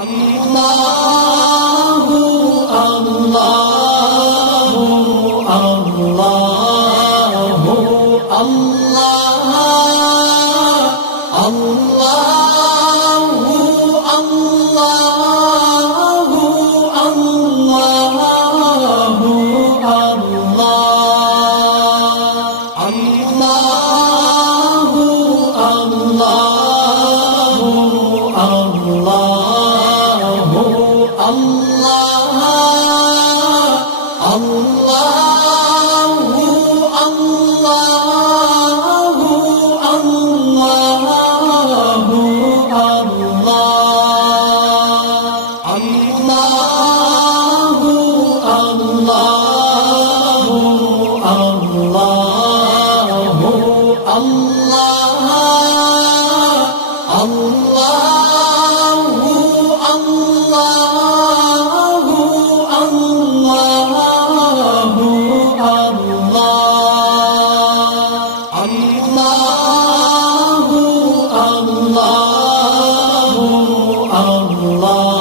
अल्लाहु अल्लाहु अल्लाहु अल्लाह अल्लाहु अल्लाहु अल्लाहु अल्लाह अल्लाहु अल्लाहु अल्लाहु अल्लाह अल्लाहु अल्लाहु अल्लाहु अल्लाह अल्लाहु अल्लाहु अल्लाहु अल्लाह अल्लाहु अल्लाहु अल्लाहु अल्लाह अल्लाहु अल्लाहु अल्लाह